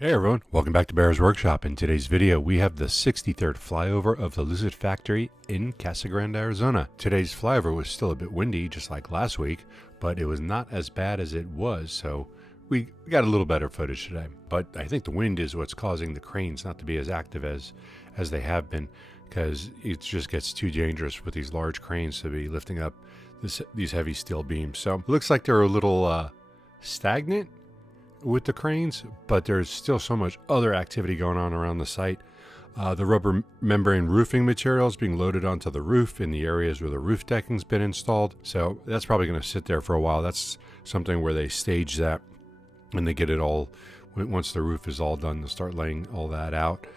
Hey everyone, welcome back to Bear's Workshop. In today's video, we have the 63rd flyover of the Lucid factory in Casa Grande, Arizona. Today's flyover was still a bit windy, just like last week, but it was not as bad as it was, so we got a little better footage today. But I think the wind is what's causing the cranes not to be as active as they have been, because it just gets too dangerous with these large cranes to be lifting up these heavy steel beams. So it looks like they're a little stagnant with the cranes, but there's still so much other activity going on around the site. The rubber membrane roofing material is being loaded onto the roof in the areas where the roof decking's been installed, so that's probably going to sit there for a while. That's something where they stage that and they get it all, once the roof is all done, they'll start laying all that out.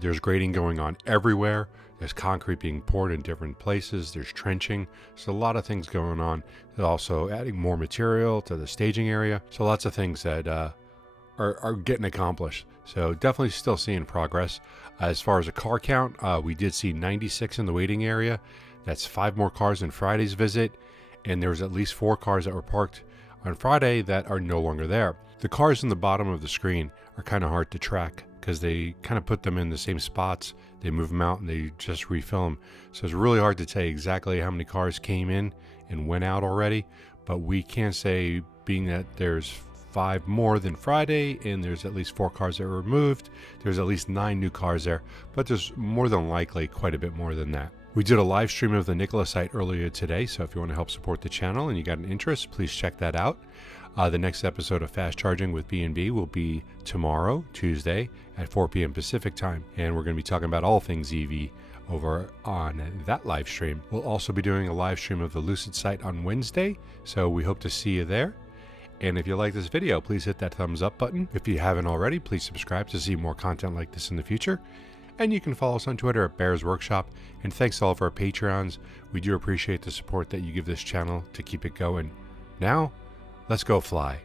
There's grading going on everywhere. There's concrete being poured in different places. There's trenching. So a lot of things going on. They're also adding more material to the staging area. So lots of things that are getting accomplished. So definitely still seeing progress. As far as a car count, we did see 96 in the waiting area. That's 5 more cars than Friday's visit. And there was at least 4 cars that were parked on Friday that are no longer there. The cars in the bottom of the screen are kind of hard to track because they kind of put them in the same spots. They move them out and they just refill them. So it's really hard to tell you exactly how many cars came in and went out already. But we can say, being that there's 5 more than Friday and there's at least 4 cars that were removed, there's at least 9 new cars there. But there's more than likely quite a bit more than that. We did a live stream of the Nikola site earlier today, so if you want to help support the channel and you got an interest, please check that out. The next episode of Fast Charging with B&B will be tomorrow, Tuesday, at 4 p.m. Pacific time, and we're going to be talking about all things EV over on that live stream. We'll also be doing a live stream of the Lucid site on Wednesday, so we hope to see you there. And if you like this video, please hit that thumbs up button. If you haven't already, please subscribe to see more content like this in the future. And you can follow us on Twitter at Bear's Workshop. And thanks to all of our Patreons. We do appreciate the support that you give this channel to keep it going. Now, let's go fly.